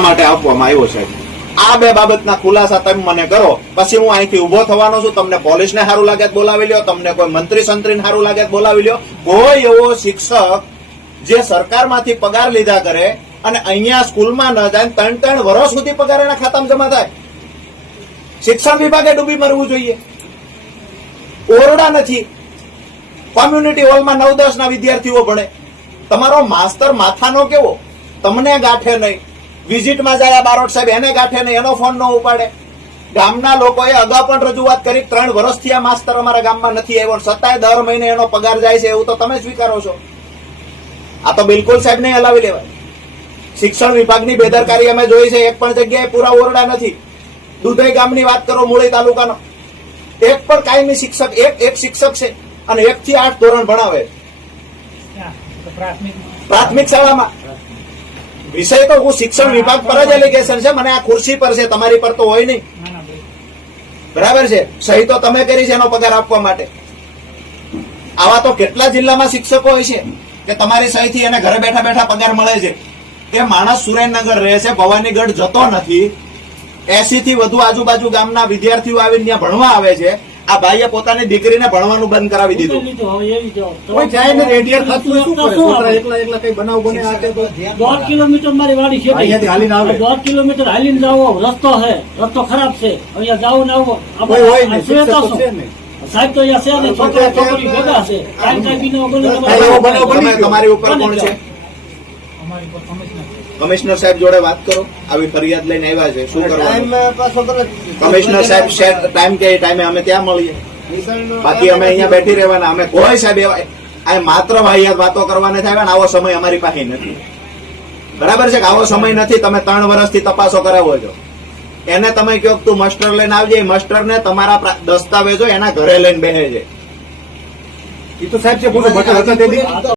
માટે આપવામાં આવ્યો છે। આ બે બાબતના ખુલાસા તમે મને કરો, પછી હું અહીંથી ઉભો થવાનો છું। તમને પોલીસને સારું લાગે તો બોલાવી લ્યો, તમને કોઈ મંત્રી સંત્રીને સારું લાગે તો બોલાવી લ્યો। કોઈ એવો શિક્ષક જે સરકારમાંથી પગાર લીધા કરે અને અહીંયા સ્કૂલમાં ન જાય, 3-3 વર્ષ સુધી પગાર એના ખાતામાં જમા થાય, શિક્ષણ વિભાગે ડૂબી મરવું જોઈએ। ઓરડા નથી, કોમ્યુનિટી હોલમાં 9-10 ના વિદ્યાર્થીઓ ભણે। તમારો માસ્તર માથાનો કેવો, તમને ગાંઠે નહીં, વિઝિટમાં જાય બારોટ સાહેબ એને ગાંઠે નહીં, એનો ફોન ન ઉપાડે। ગામના લોકોએ અગાઉ પણ રજૂઆત કરી, 3 વર્ષથી આ માસ્તર અમારા ગામમાં નથી આવ્યો, છતાંય દર મહિને એનો પગાર જાય છે, એવું તો તમે સ્વીકારો છો। આ તો બિલકુલ સાહેબ નહીં હલાવી લેવાય। શિક્ષણ વિભાગની બેદરકારી અમે જોઈ છે। એક પણ જગ્યાએ પૂરા ઓરડા નથી। દુધઈ ગામની વાત કરો, મૂળી તાલુકાનો, એક પણ કાયમી શિક્ષક, એક શિક્ષક છે અને 1 થી 8 ધોરણ ભણાવે પ્રાથમિક શાળામાં। વિષય તો હું શિક્ષણ વિભાગ પર જ એલિગેશન છે, મને આ ખુરશી પર છે, તમારી પર તો હોય નહીં, બરાબર છે। સહી તો તમે કરી છે એનો પગાર આપવા માટે। આવા તો કેટલા જિલ્લામાં શિક્ષકો હોય છે કે તમારી સહીથી એને ઘરે બેઠા બેઠા પગાર મળે છે। એ માણસ સુરેન્દ્રનગર રહે છે, ભવાનીગઢ જતો નથી, 80 થી વધુ આજુબાજુ ગામના વિદ્યાર્થીઓ આવીને ત્યાં ભણવા આવે છે। આ ભાઈએ પોતાની દીકરીને ભણવાનું બંધ કરાવી દીધું। 1.5 કિલોમીટર મારી વાડી છે, 1.5 કિલોમીટર હાલીને જાવો, રસ્તો છે, રસ્તો ખરાબ છે, અહીંયા જાવું ને આવું સાહેબ તો અહીંયા છે ને, છોકરા છોકરી ભેગા છે, તમારી ઉપર કોણ છે? કમિશનર સાહેબ જોડે વાત કરો, આવી ફરિયાદ લઈને આવ્યા છે, શું કરવાનું? કમિશનર સાહેબ ટાઈમ કે ટાઈમે અમે ત્યાં મળીએ, બાકી અમે અહીંયા બેઠી રહેવાના। અમે કોઈ સાહેબ આ માત્ર વાહિયાત વાતો કરવાને થાય, આવો સમય અમારી પાસે નથી, બરાબર છે કે આવો સમય નથી। તમે 3 વર્ષથી તપાસો કરાવો છો, એને તમે કહો તું મસ્ટર લઈને આવજે, મસ્ટર ને તમારા દસ્તાવેજો એના ઘરે લઈને બેસે છે। એ તો સાહેબ છે